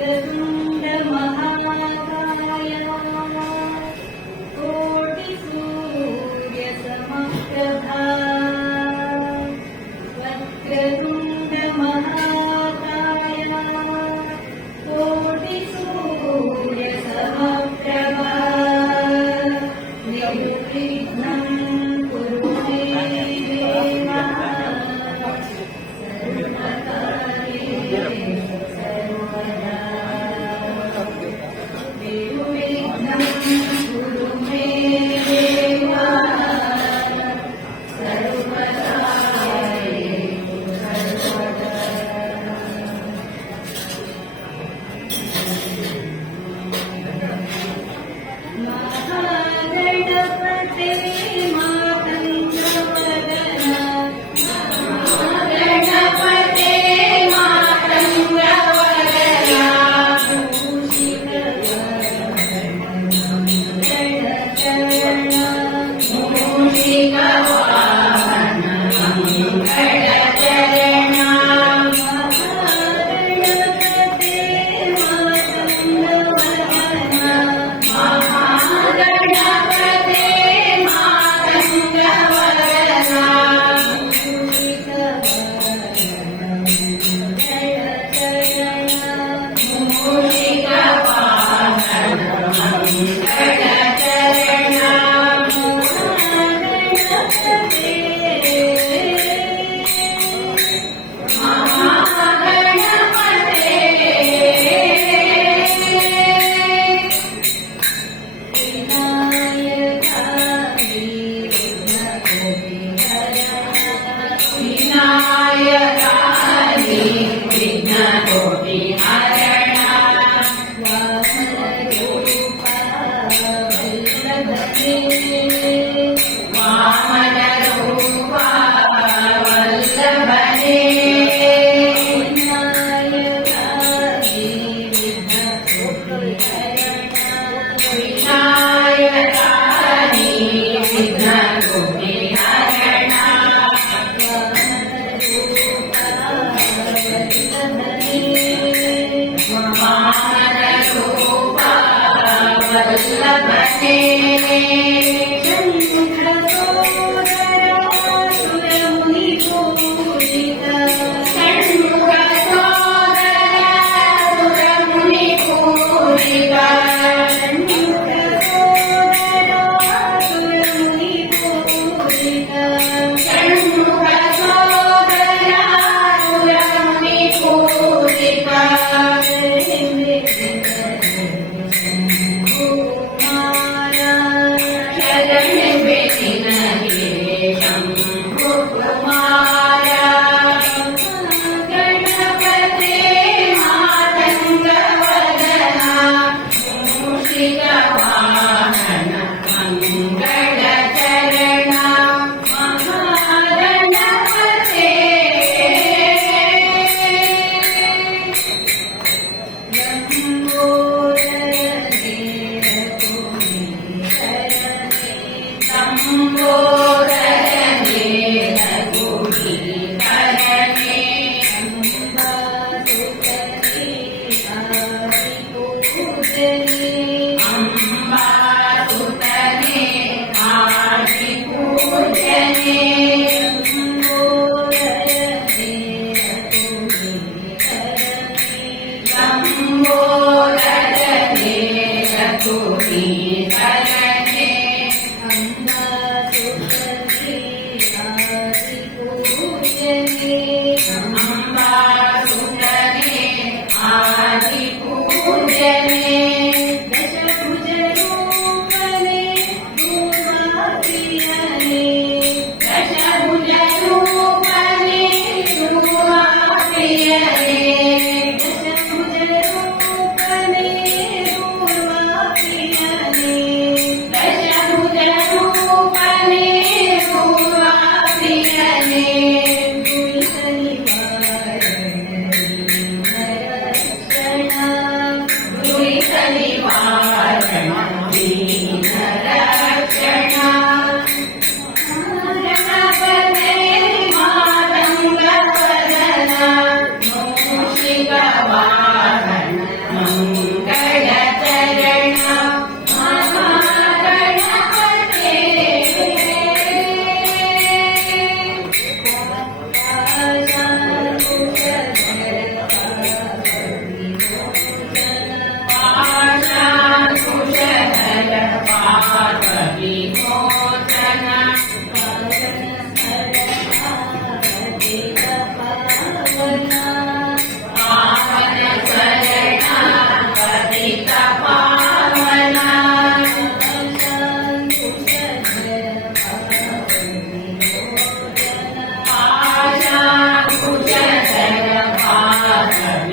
वक्रतुण्ड महाकाय कोटिसूर्यसमप्रभा वक्रतुण्ड महाकाय कोटिसूर्यसमप्रभा निर्विघ्नं कुरु मे देव सर्वकार्येषु सर्वदा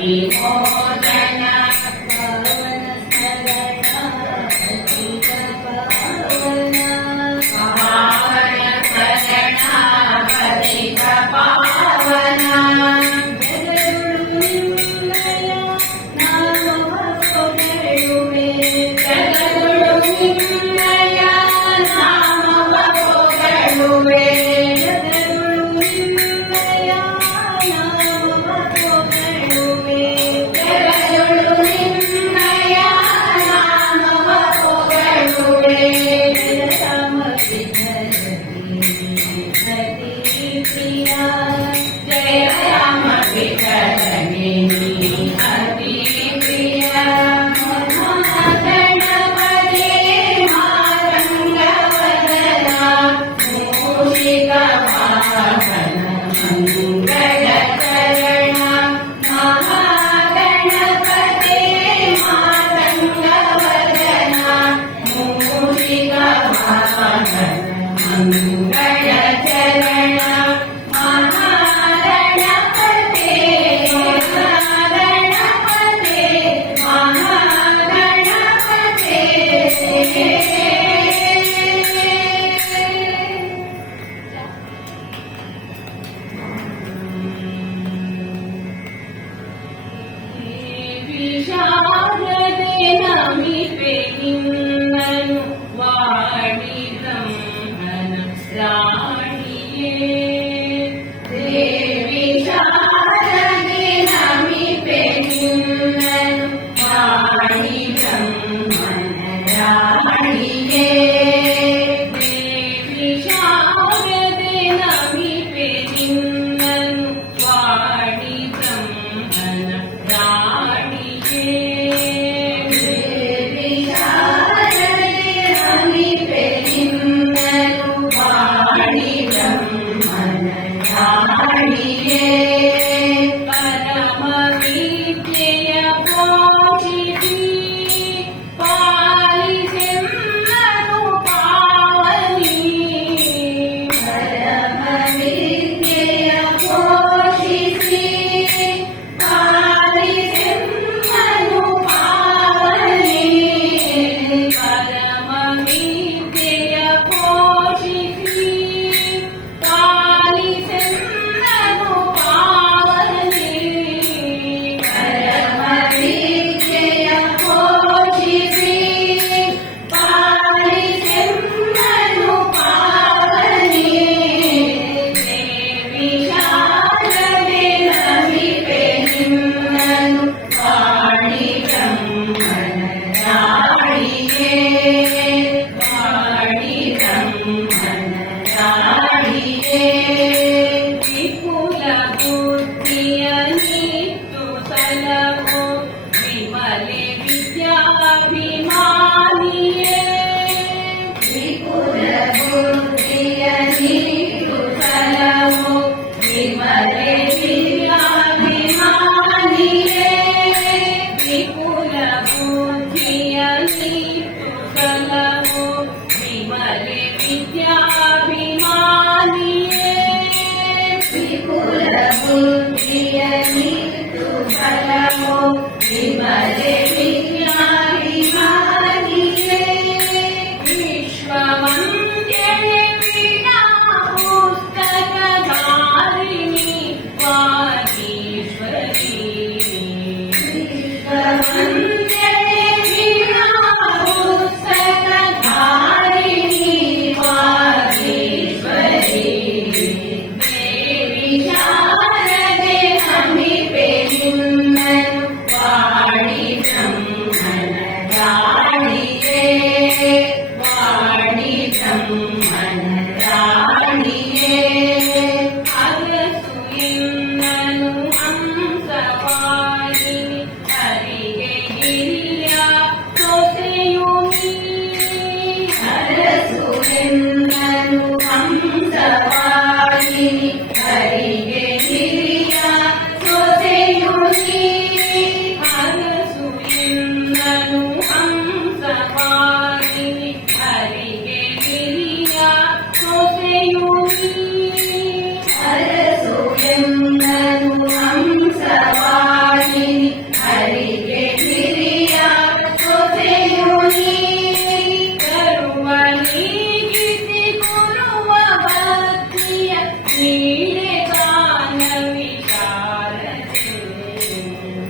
विमोचन पावन स्मरणा पतित पावना जगदुरु निन्नय नामव पोगळुवे जगदुरु निन्नय नामव पोगळुवे जय राम विठलनि अति प्रिय गणपते मातङ्गवदना मूषिकवाहन मङ्गलचरण महागणपते मातङ्गवदना मूषिकवाहन मङ्गलचरण महागणपते विशारदे नमिते निन्ननु वाणी ब्रह्मण राणिये देवी शारदे नमिते निन्ननु वाणी ब्रह्मण राणिये देवी शारदे नमिते निन्ननु वाणी ब्रह्मण राणिये देवी शारदे नमिते निन्ननु वाणी ब्रह्मण राणिये परम विद्येय पोषिति पालिसेन्ननु पावनी परम विद्येय पोषिति पालिसेन्ननु पावनी परम विद्येय पोषिति पालिसेन्ननु पावनी परम विद्येय पोषिति पालिसेन्ननु पावनी देवी शारदे नमिते निन्ननु वाणी ब्रह्मण राणिये वाणी ब्रह्मण राणिये विपुल बुद्धिय नीतु सलभो विमले विद्याभिमानिये विपुल बुद्धिय नीतु सलभो विमले विद्याभिमानिये विपुल बुद्धिय नीतु सलभो विमले विद्याभिमानिये विपुल बुद्धिय नीतु सलभो विमले विद्याभिमानिये विश्ववन्द्यने वीणा पुस्तकधारिणि वागीश्वरी विश्ववन्द्यने वीणा पुस्तकधारिणि वागीश्वरी देवी शारदे नमिते निन्ननु वाणी ब्रह्मण राणिये वाणी ब्रह्मण राणिये अगसुइन्ननु हंसवाहिनि हरिगे गिरिय सोसेयुनि अगसुइन्ननु हंसवाहिनि हरिगे गिरिय सोसेयुनि अगसुइन्ननु हंसवाहिनि हरिगे गिरिय सोसेयुनि अगसुइन्ननु हंसवाहिनि ನೀನೆ ಗಾನ ವಿಚಾರತೆ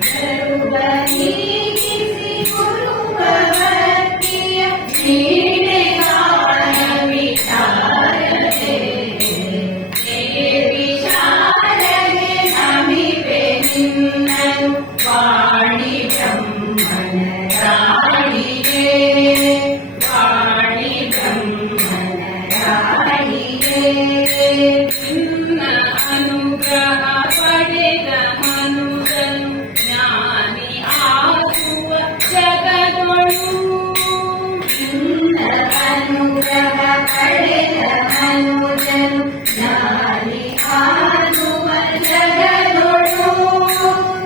ಗರುಡ ನೀಗಿಸಿ ಕೊಡುವ ಭಕ್ತಿಯ ನೀನೆ ಗಾನ ವಿಚಾರತೆ ವಿಚಾರಗೆ ನಮಿಪೆ ನಿನ್ನನು ವಾಣಿ ಬ್ರಹ್ಮನ ರಾಣಿಗೆ ವಾಣಿ ಬ್ರಹ್ಮನ ರಾಣಿಗೆ ನಿನ್ನ ಅನುಗ್ರಹ ಪಡೆದ ಮನುಜನು ಜ್ಞಾನಿ ಆಗುವ ಜಗದೊಳು ನಿನ್ನ ಅನುಗ್ರಹ ಪಡೆದ ಮನುಜನು ಜ್ಞಾನಿ ಆಗುವ ಜಗದೊಳು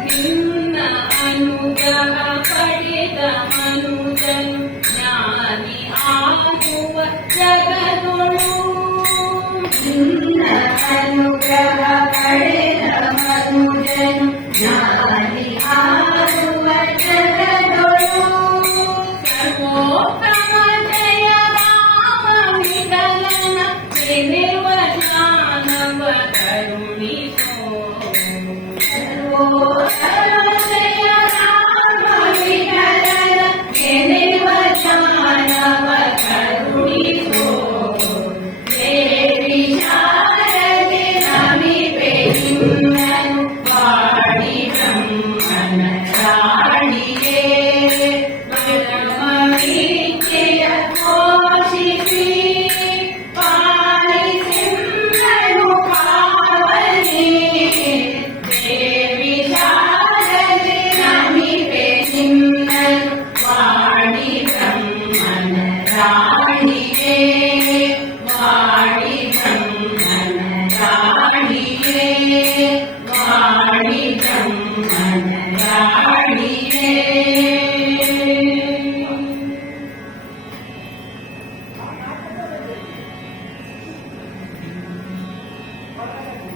ನಿನ್ನ ಅನುಗ್ರಹ ಪಡೆದ ಮನುಜನು ಜ್ಞಾನಿ ಆಗುವ ಜಗದೊಳು ನಿನ್ನ ಅನುಗ್ರಹ ಪಡೆದ ಮನುಜನು ಜ್ಞಾನಿ ಆಗುವ ಜಗದೊಳು ಸರ್ವೋತ್ತಮ ಜಯ ರಾಮ ವಿಠಲನ ನೆನೆವ ಜ್ಞಾನವ ಕರುಣಿಸೋ ಸರ್ವೋತ್ತಮ ಜಯ ರಾಮ ವಿಠಲನ ನೆನೆವ ಜ್ಞಾನವ ಕರುಣಿಸೋ ದೇವಿ ಶಾರದೆ ನಮಿಪೆ ನಿನ್ನನು ವಾಣಿ ಬ್ರಹ್ಮನ ರಾಣಿಗೆ ಬ್ರಹ್ಮವಿದ್ಯೆಯ ಘೋಷಿಸಿ ಪಾಲಿಸಿಂಹನು ಕಾವಲಿ ದೇವಿ ಶಾರದೆ ನಮಿಪೆ ನಿನ್ನನು ವಾಣಿ ಬ್ರಹ್ಮನ ರಾಣಿಗೆ ವಾಣಿ ಬ್ರಹ್ಮನ ರಾಣಿಗೆ ವಾಣಿ ಬ್ರಹ್ಮನ ರಾಣಿಗೆ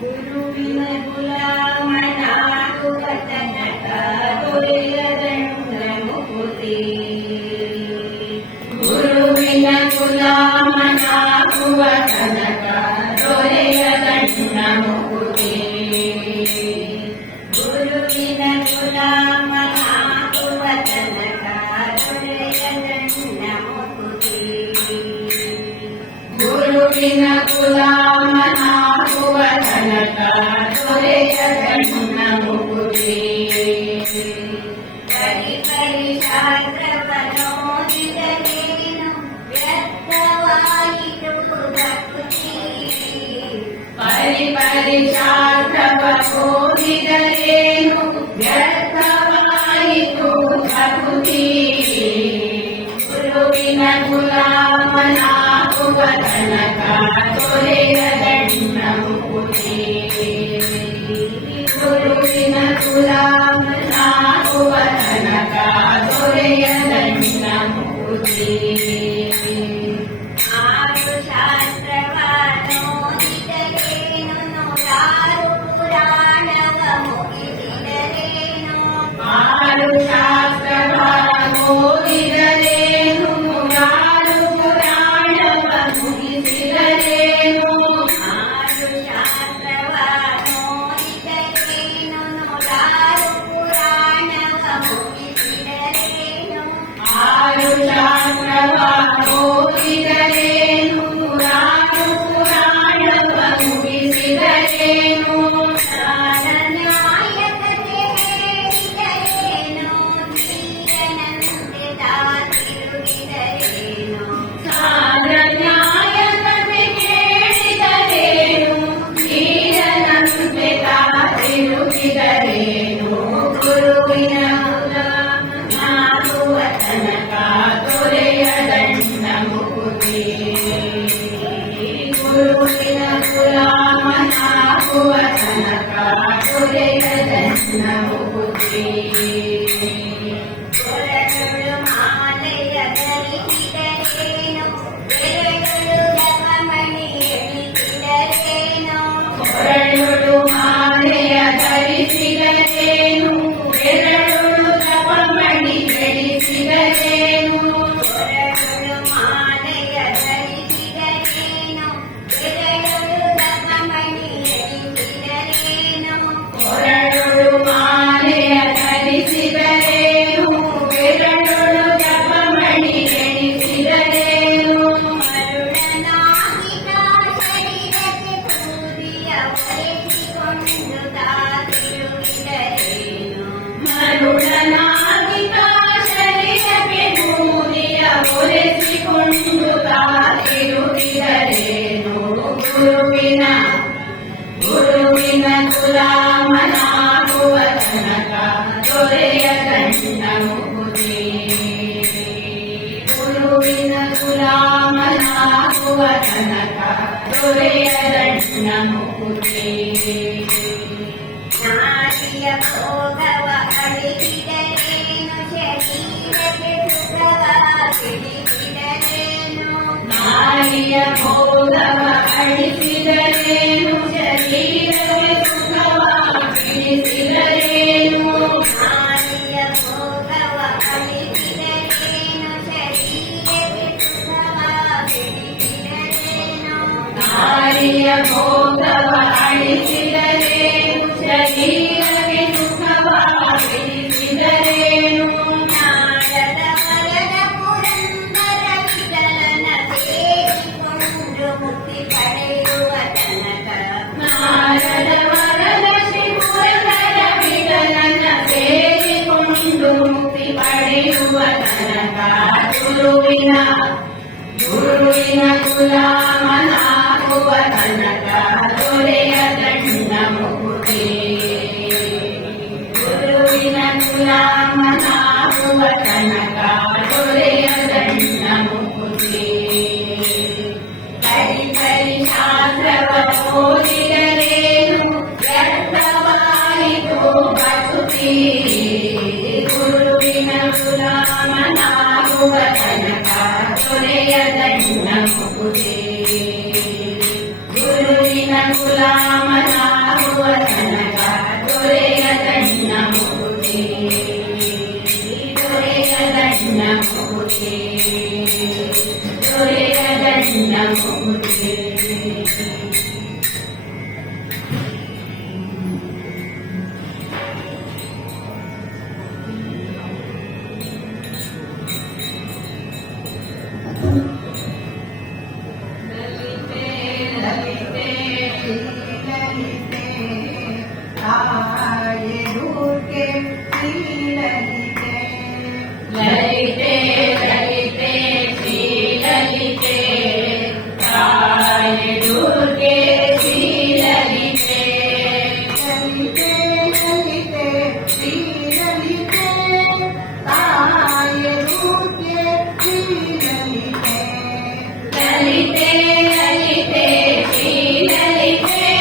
ಗುರುವಿನ ಗುಲಾಮನಾಗುವ ತನಕ ದೊರೆಯದಂತ ಮುಕುತಿ ಗುರುವಿನ ಗುಲಾಮನಾಗುವ ತನಕ ದೊರೆಯದಂತ ಮುಕುತಿ ಗುರುವಿನ ಗುಲಾಮನಾಗುವ ತನಕ ದೊರೆಯದಂತ ಮುಕುತಿ ಗುರುವಿನ ಗುಲಾಮನಾಗುವ ತನಕ ದೊರೆಯದಂತ ಮುಕುತಿ ಪರಿ ಶಾಸ್ತ್ರವನ್ನೋದಿದರೇನು ವ್ಯರ್ಥವಾಯಿತು ಭಕ್ತಿ ಪರಿ ಶಾಸ್ತ್ರವ ಓದಿದರೇನು ವ್ಯರ್ಥವಾಯಿತು ಭಕ್ತಿ ಗುರುವಿನ ಗುಲಾಮನಾಗುವ ತನಕ ದೊರೆಯದಂತ ಮುಕುತಿ ಗುರುವಿನ ಗುಲಾಮನಾಗುವ ತನಕ ದೊರೆಯದಂತ ಮುಕುತಿ ಆರು ಶಾಸ್ತ್ರವನ್ನೋದಿದರೇನು ನೂರಾರು ಪುರಾಣವ ಮುಗಿಸಿದರೇನು ಆರು ಶಾಸ್ತ್ರವ ಓದಿದರೇನು ನೂರಾರು ಪುರಾಣವ ಮುಗಿಸಿದರೇನು ಆರು ಶಾಸ್ತ್ರವ ಓದಿದರೇನು ನೂರಾರು ಪುರಾಣವ ಮುಗಿಸಿದರೇನು ಆರು ಶಾಸ್ತ್ರವ ಓದಿದರೇನು ನೂರಾರು ಪುರಾಣವ ಮುಗಿಸಿದರೇನು ನ್ಯಾಯಕತೆ ಹೇಳಿದರೇನು ಧೀರನಂತೆ ತಿರುಗಿದರೇನು ನ್ಯಾಯಕತೆ ಕೇಳಿದರೇನು ಧೀರನಂತೆ ತಿರುಗಿದರೇನು ಗುರುವಿನ ಗುಲಾಮನಾಗುವ ತನಕ ದೊರೆಯದಂತ ಮುಕುತಿ ಗುರುವಿನ ಗುಲಾಮನಾಗುವ ತನಕ ದೊರೆಯದಂತ ಮುಕುತಿ ಕೊರಳು ಮಾಲೆಯ ಧರಿಸಿದರೇನು ಬೆರಳು ಜಪಮಣಿ ಎಣಿಸಿದರೇನು ಕೊರಳು ಮಾಲೆಯ ಧರಿಸಿದರೇನು ಬೆರಳು ಜಪಮಣಿ ಎಣಿಸಿದರೇನು ಕೊರಳು ಮಾಲೆಯ ಧರಿಸಿದರೇನು ಬೆರಳು ಜಪಮಣಿ ಒರೆಸಿಕೊಂಡುತ್ತಾ ತಿರುಗಿದರೇನು ಮರುಳನಾಗಿದ್ದ ಶರೀರಕ್ಕೆ ಭೂಮಿಯ ಒರೆಸಿಕೊಂಡುತ್ತಾ ತಿರುಗಿದರೇನು ಗುರುವಿನ ಗುಲಾಮನಾಗುವ ತನಕ ದೊರೆಯ ದಂಡ ಮುಗುದೇ ಗುರುವಿನ ಗುಲಾಮನಾಗುವ ತನಕ ದೊರೆಯ ದಂಡ ಮುಗುದೇ ನಾರಿಯ ಭೋಗವ ಅಳಿಸಿದರೇನು ಶರೀರಕ್ಕೆ ಸುಖವ ತಿಳಿಸಿದರೇನು ನಾರಿಯ ಭೋಗವ ಅಳಿಸಿದರೇನು ಶರೀರಕ್ಕೆ ಸುಖವ ತಿಳಿಸಿದರೇನು ನಾರಿಯ ಭೋಗವ ಅಳಿಸಿದರೇನು ಶರೀರಕ್ಕೆ ಸುಖವ ತಿಳಿಸಿದರೇನು ನಾರಿಯ ಭೋಗವ ಅಳಿಸಿದರೇನು ಶರೀರಕ್ಕೆ ಸುಖವ ತಿಳಿಸಿದರೇನು ನಾರದ ವರದ ಪುರಂದರ ವಿಠಲನ ಸೇರಿಕೊಂಡು ಮುಕ್ತಿ ಪಡೆಯುವ ತನಕ ನಾರದ ವರದ ಶ್ರೀಪುರಂದರ ವಿಠಲನ ಸೇರಿಕೊಂಡು ಮುಕ್ತಿ ಪಡೆಯುವ ತನಕ ಗುರುವಿನ ಗುಲಾಮನಾಗುವ ತನಕ ದೊರೆಯ ದಂಡ ಮುಗುದೇ ಗುರುವಿನ ಗುಲಾಮನಾಗುವ ತನಕ ದೊರೆಯ ದಂಡ ಮುಗುದೇ ಕರಿ ಶಾಸ್ತ್ರವ ಓದಿದರೇನು ವ್ಯರ್ಥವಾಯಿತು ಬದುಕಿ ಗುರುವಿನ ಗುಲಾಮನಾಗುವ ತನಕ ದೊರೆಯ ದಂಡ ಮುಗುದೇ ಗುರುವಿನ ಗುಲಾಮನಾಗುವ ತನಕ ದೊರೆಯ ದಂಡ ಮುಗುದೇ ದೊರೆಯ ದಂಡ ಮುಗುದೇ ದೊರೆಯ ದಂಡ ಮುಗುದೇ ಲಲಿತೆ ಲಲಿತೆ ಶ್ರೀಲಲಿತೆ ತಾಯಿ ದುರ್ಗೆ ಶ್ರೀಲಲಿತೆ ಲಲಿತೆ ಲಲಿತೆ ಶ್ರೀಲಲಿತೆ ತಾಯಿ ದುರ್ಗೆ ಶ್ರೀಲಲಿತೆ ಲಲಿತೆ ಲಲಿತೆ ಶ್ರೀಲಲಿತೆ ತಾಯಿ ದುರ್ಗೆ ಶ್ರೀಲಲಿತೆ ಲಲಿತೆ ಲಲಿತೆ ಶ್ರೀಲಲಿತೆ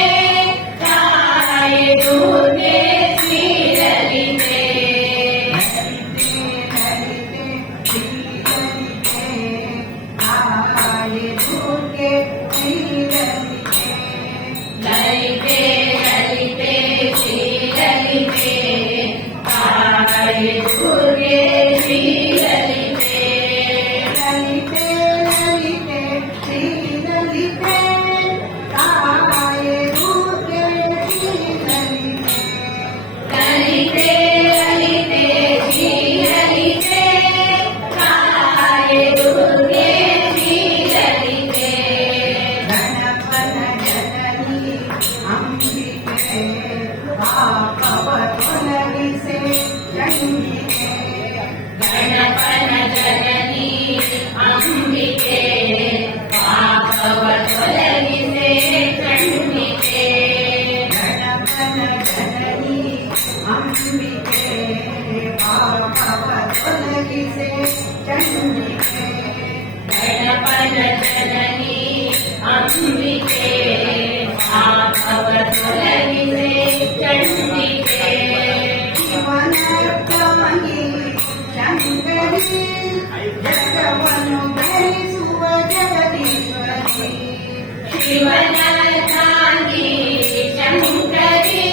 ತಾಯಿ ದುರ್ಗೆ ಶ್ರೀಲಲಿತೆ ಲಲಿತೆ ಲಲಿತೆ ಶ್ರೀಲಲಿತೆ ತಾಯಿ ದುರ್ಗೆ ಶ್ರೀಲಲಿತೆ ಲಲಿತೆ ಲಲಿತೆ ಶ್ರೀಲಲಿತೆ ತಾಯಿ ದುರ್ಗೆ ಶ್ರೀಲಲಿತೆ ಗಣಪನ ಜನನಿ ಅಂಬಿಕೆ ಪಾಪವ ತೊಲಗಿಸೆ ಗಂಗಿಕೆ ಗಣಪನ ಜನನಿ ಅಂಬಿಕೆ ಪಾಪವ ತೊಲಗಿಸೆ ಗಂಗಿಕೆ ಗಣಪನ ಜನನಿ ಅಂಬಿಕೆ ಪಾಪವ ತೊಲಗಿಸೆ ಗಂಗಿಕೆ ಗಣಪನ ಜನನಿ ಅಂಬಿಕೆ ಪಾಪವ ತೊಲಗಿಸೆ ಗಂಗಿಕೆ ಶಿವನಕ್ಕಾಗಿ ಶಂಕರಿ ಜಗವನ್ನು ಧರಿಸುವ ಜಗದೀಶ್ವರಿ ಶಿವನಕ್ಕಾಗಿ ಶಂಕರಿ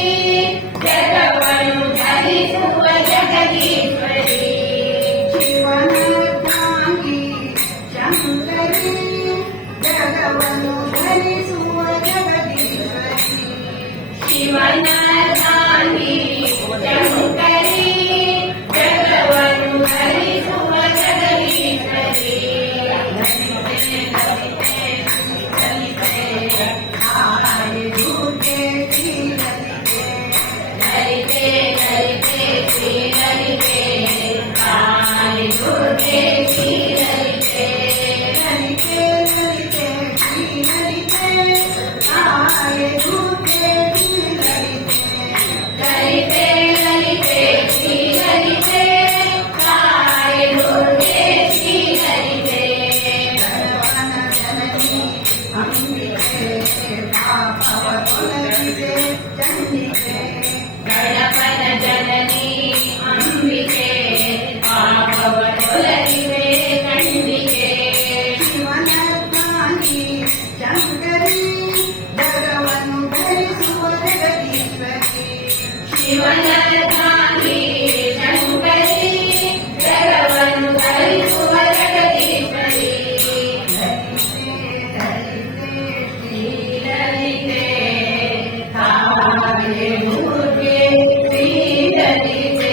ಜಗವನ್ನು ಧರಿಸುವ ಜಗದೀಶ್ವರಿ ಶಿವನಕ್ಕಾಗಿ ಶಂಕರಿ ಜಗವನ್ನು ಧರಿಸುವ ಜಗದೀಶ್ವರಿ ಶಿವನಕ್ಕಾಗಿ ಶಂಕರಿ ಜಗವನ್ನು ಧರಿಸುವ ಜಗದೀಶ್ವರಿ ಲಲಿತೆ ಲಲಿತೆ ಲಲಿತೆ ತಾಯಿ ದುರ್ಗೆ ಶಿವನಧಾಮಿ ಶಂಕರಿ ಜಗವನ್ನು ಧರಿಸುವ ಜಗದೀಶ್ವರಿ ಶ್ರೀಲಲಿತೆ ತಾವೇ ದುರ್ಗೆ ಶ್ರೀಲಲಿತೆ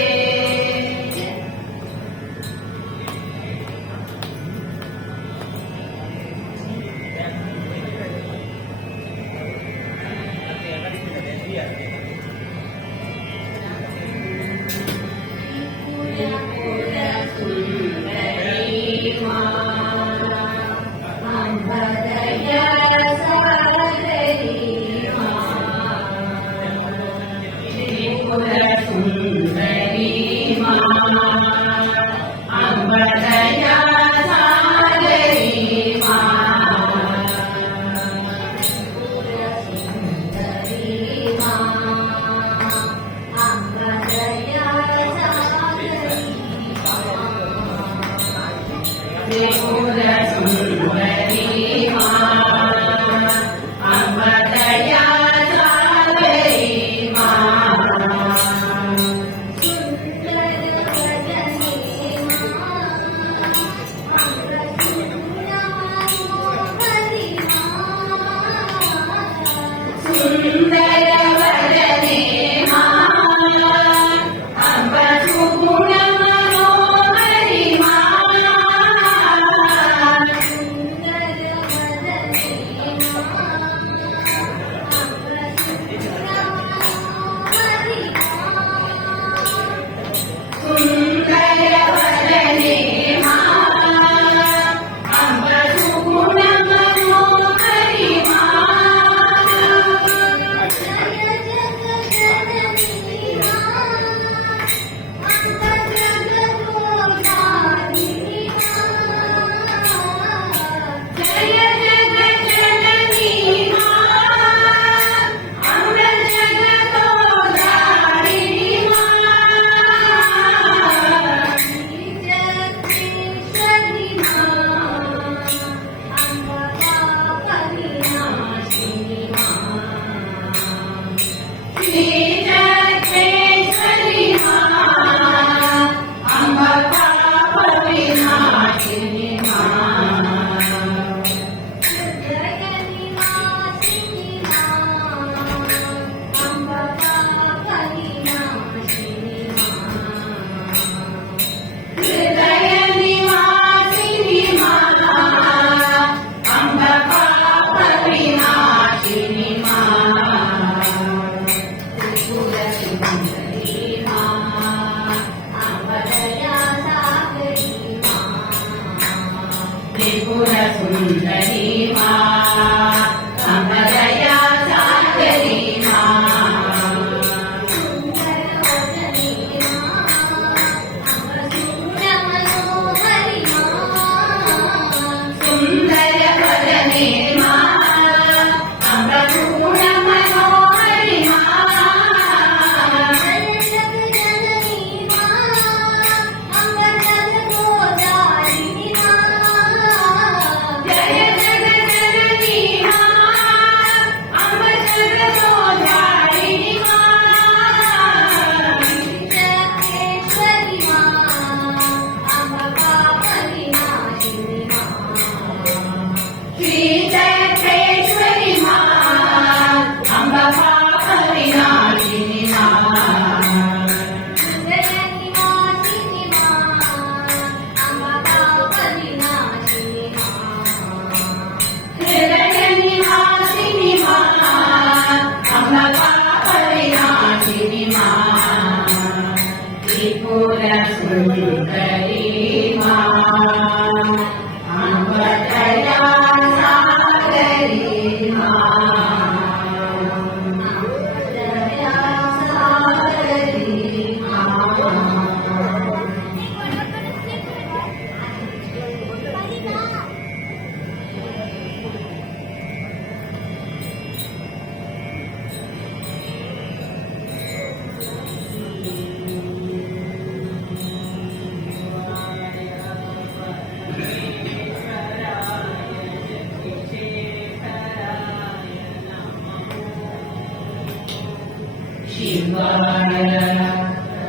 शिवाय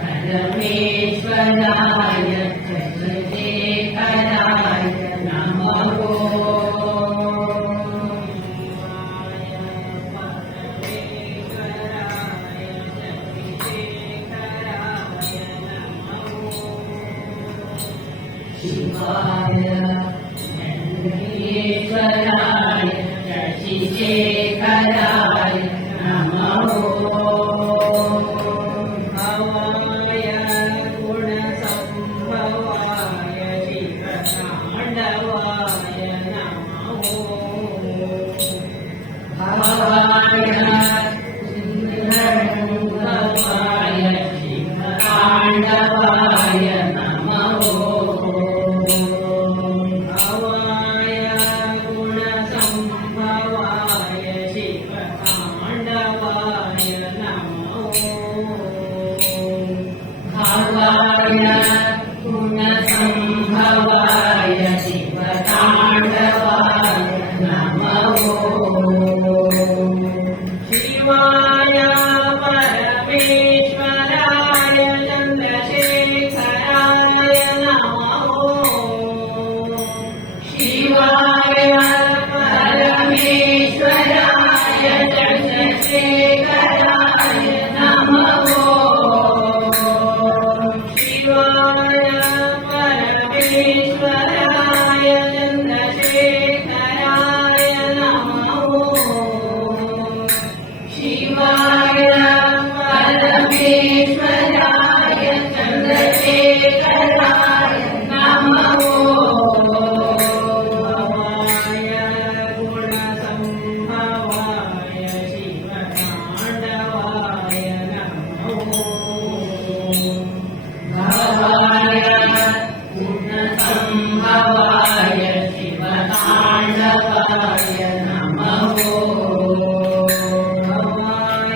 परमेश्वराय चन्द्रशेखराय नमः। शिवाय चन्द्रेश्वराय शशिशेखराय नमः। भवाय गुणसम्भवाय शिवताण्डवाय नमः। भवाय गुणसम्भवाय शिवताण्डवाय नमः। भवाय गुणसम्भवाय शिवताण्डवाय नमः। भवाय गुणसम्भवाय शिवताण्डवाय नमः। शिवाय परमेश्वराय चन्द्रशेखराय नमः। शिवाय परमेश्वराय चन्द्रशेखराय नमः। शिवाय परमेश्वराय चन्द्रशेखराय नमः। शिवाय परमेश्वराय चन्द्रशेखराय नमः। भवाय गुणसम्भवाय शिवताण्डवाय नमः। भवाय गुणसम्भवाय शिवताण्डवाय नमः। भवाय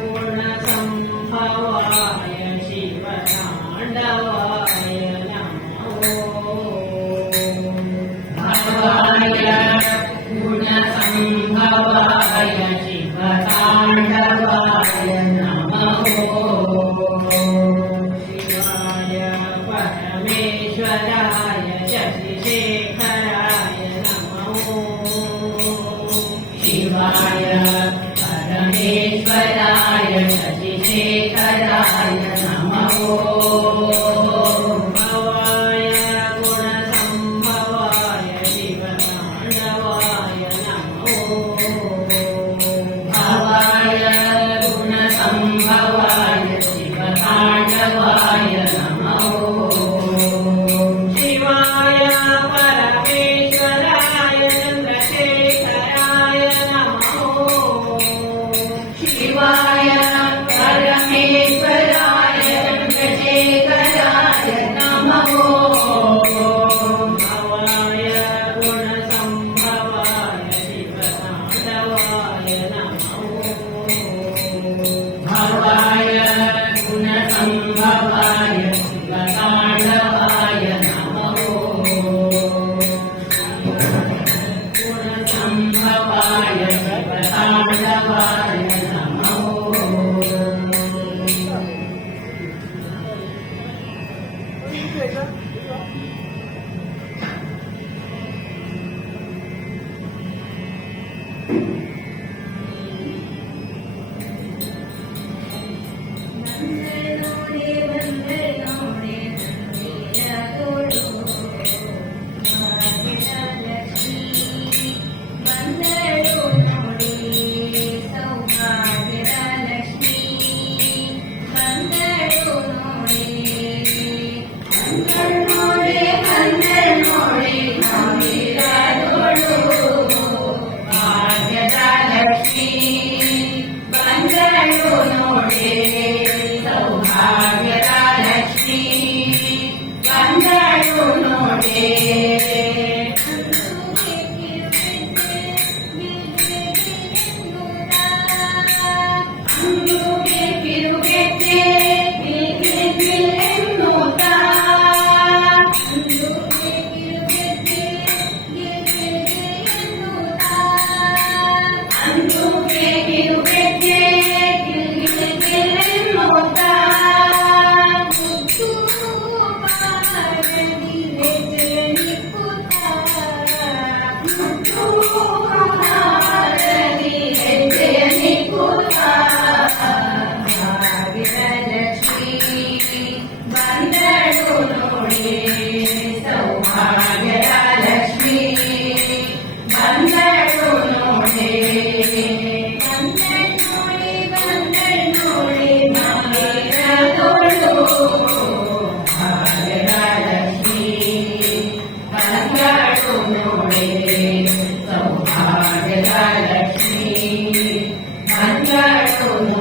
गुणसम्भवाय शिवताण्डवाय नमः। भवाय गुणसम्भवाय शिवताण्डवाय नमः। शिवाय परमेश्वराय शशिशेखराय नमः। शिवाय परमेश्वराय शशिशेखराय नमः। भवाय गुणसम्भवाय शिवताण्डवाय नमः। भवाय गुणसम्भवाय शिवताण्डवाय नमः। शिवाय परमेश्वराय चन्द्रशेखराय नमः। शिवाय परमेश्वराय चन्द्रशेखराय नमः। भवाय गुणसम्भवाय शिवताण्डवाय नमः। भवाय गुणसम्भवाय शिवताण्डवाय नमः। गुणसम्भवाय शिवताण्डवाय नमः। ಬಂದಳೋಡೆ ಬಂದಳೋಡೆ ನನ್ನೆಯ ತೋಳು ಭಾಗ್ಯಲಕ್ಷ್ಮಿ ಬಂದಳು ನೋಡಿ ಸೌಭಾಗ್ಯದ ಲಕ್ಷ್ಮಿ ಬಂದಳು ನೋಡಿ ಭಾಗ್ಯದ ಲಕ್ಷ್ಮಿ ಬಂದಳು ನೋಡಿ ಸೌಭಾಗ್ಯದ ಲಕ್ಷ್ಮಿ ಬಂದಳು ನೋಡಿ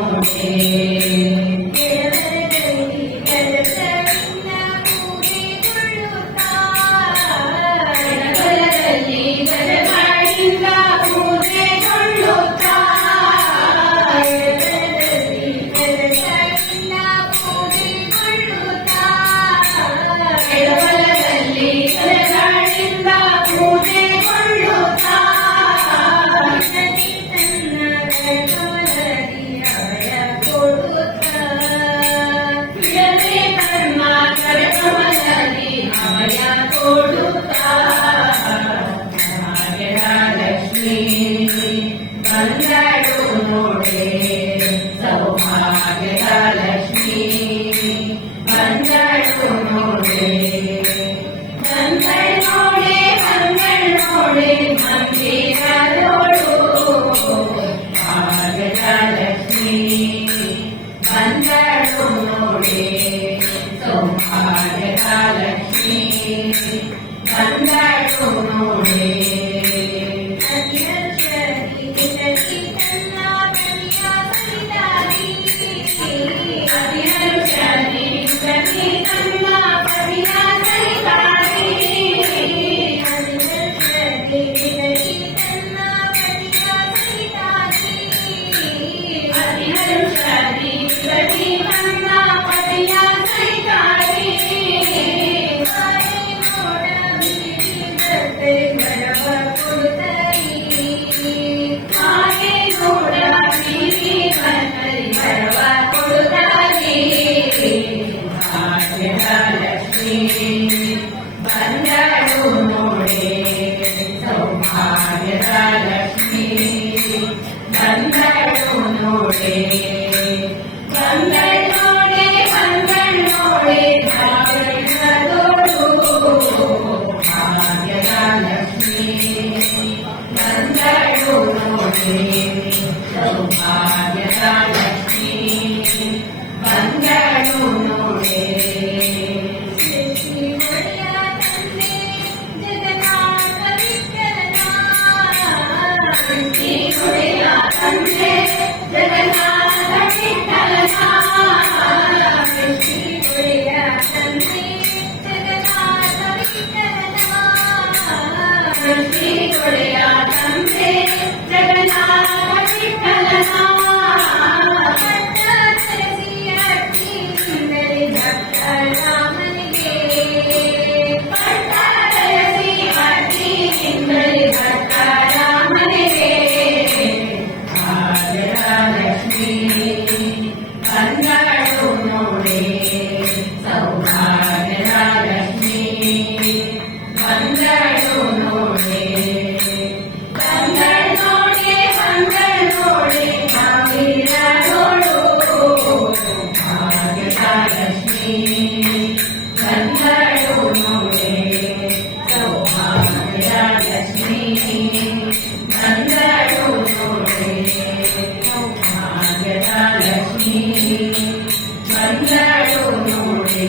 ನೋಡೆ ಬಂದಳು ನೋಡೆ ಸೌಭಾಗ್ಯದ ಲಕ್ಷ್ಮೀ ಬಂದಳು ನೋಡೆ ಬಂದಳು ನೋಡೆ ಮಂದಿರದೋಳು ಭಾಗ್ಯದ ಲಕ್ಷ್ಮೀ ಬಂದಳು ನೋಡೆ ಸೌಭಾಗ್ಯದ ಲಕ್ಷ್ಮೀ ಬಂದಳು ನೋಡೆ ಬಂದಳು ನೋಡೆ ಸೌಭಾಗ್ಯದ ಲಕ್ಷ್ಮೀ ಬಂದಳು ನೋಡೆ ಬಂದಳು ನೋಡೆ ಭಾಗ್ಯದೋಳು ಭಾಗ್ಯದ ಲಕ್ಷ್ಮೀ ಬಂದಳು ನೋಡೆ ಸೌಭಾಗ್ಯದ ಲಕ್ಷ್ಮೀ ಬಂದಳು ನೋಡೆ ಬಂದಳು ನೋಡೆ ಸೌಭಾಗ್ಯದ ಲಕ್ಷ್ಮೀ ಬಂದಳು ನೋಡೆ ಬಂದಳು ನೋಡೆ ಮಂದಿರದೋಳು ಭಾಗ್ಯದ ಲಕ್ಷ್ಮೀ ಬಂದಳು ನೋಡೆ ಸೌಭಾಗ್ಯದ ಲಕ್ಷ್ಮೀ ಬಂದಳು ನೋಡೆ ಭಾಗ್ಯದ ಲಕ್ಷ್ಮೀ ಬಂದಳು ನೋಡೆ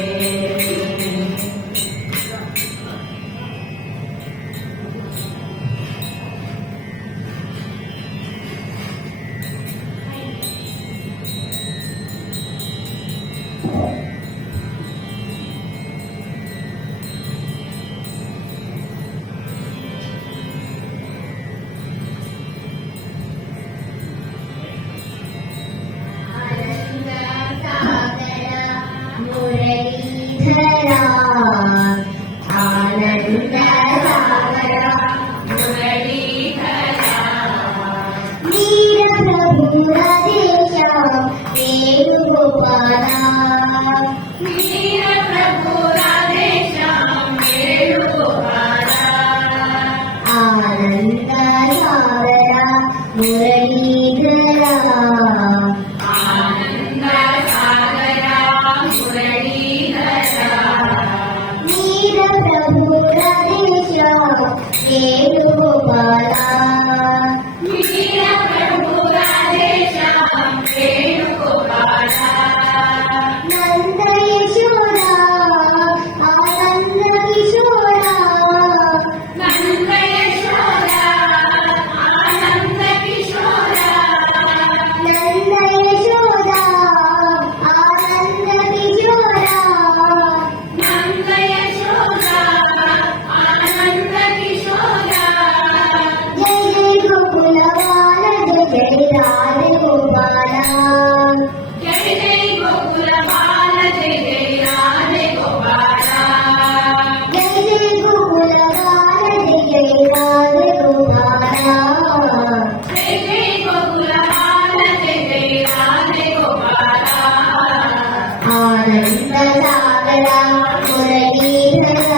Nanda Yashoda ಆನಂದ ಸಾಗರ ಮುರಳೀಧರ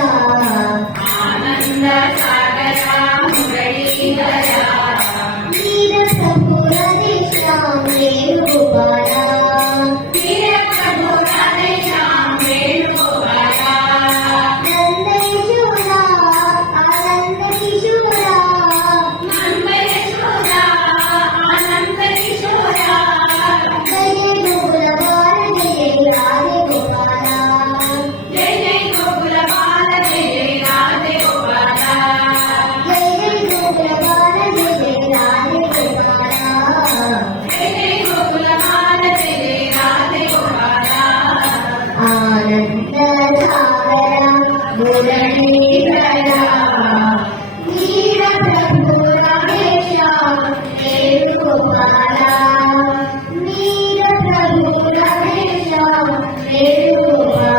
ಆನಂದ ಸಾಗರ ಮುರಳೀಧರ ವೀರ ಪ್ರಭು ರಾಧೇಶ್ಯಾಮ್ ವೇಣುಗೋಪಾಲ ವೀರ ಪ್ರಭು ರಾಧೇಶ್ಯಾಮ್ ವೇಣುಗೋಪಾಲ ನಂದ ಯಶೋಧ ಆನಂದ ಕಿಶೋರ ನಂದ ಯಶೋಧ ಆನಂದ ಕಿಶೋರ ಜಯ ಗೋಕುಲ ಬಾಲ ಜಯ ರಾಧೆ ಗೋಪಾಲ ಜಯ ಜಯ ಗೋಕುಲ ಬಾಲ ಜಯ ಜಯ ರಾಧೆ ಗೋಪಾಲ ಜಯ ಗೋಕುಲ ಬಾಲ ಜಯ ರಾಧೆ ಗೋಪಾಲ ಜಯ ಜಯ ಗೋಕುಲ ಬಾಲ ಜಯ ಜಯ ರಾಧೆ ಗೋಪಾಲ ಆನಂದ ಸಾಗರ ಮುರಳೀಧರ ವೀರ ಪ್ರಭು ರಾಧೇಶ್ಯಾಮ್ ವೇಣುಗೋಪಾಲ ವೀರ ಪ್ರಭು ರಾಧೇಶ್ಯಾಮ್ ವೇಣುಗೋಪಾಲ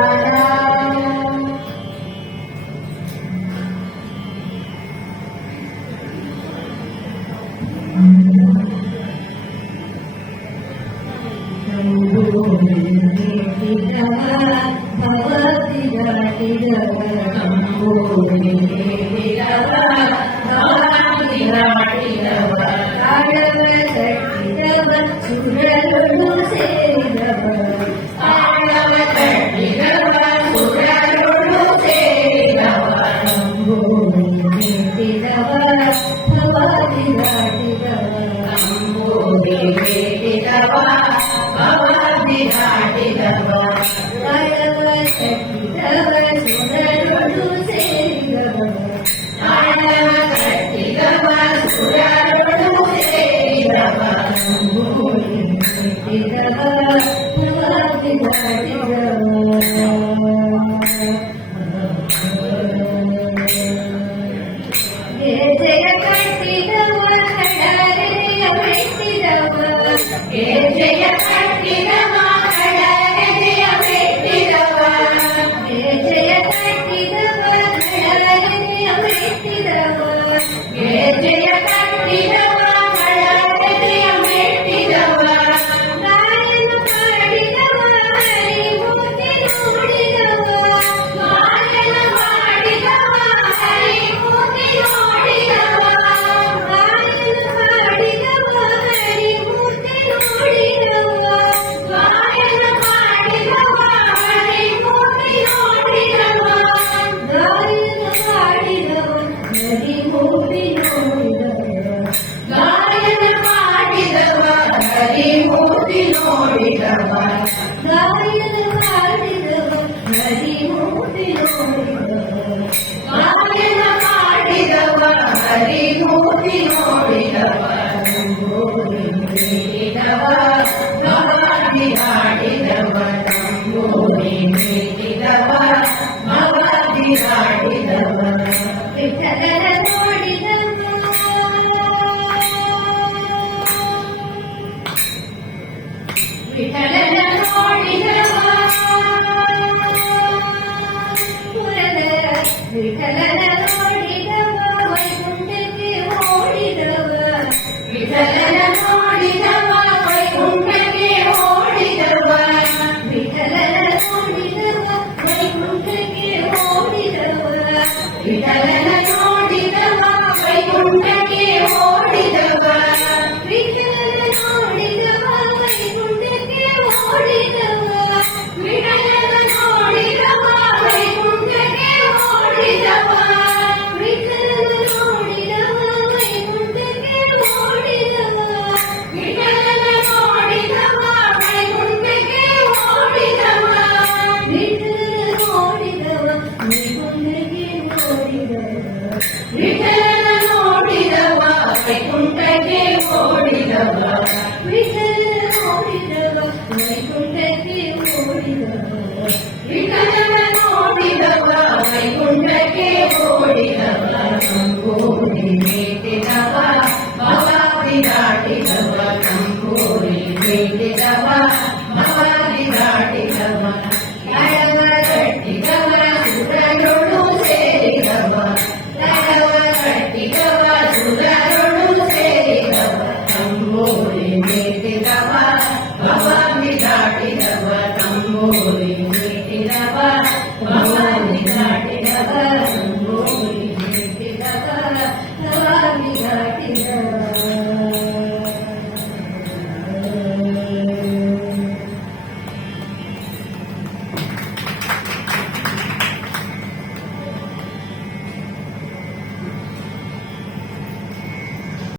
ಭವಾನಿ ದಾಟಿದವ ತಂಬೋ गोरी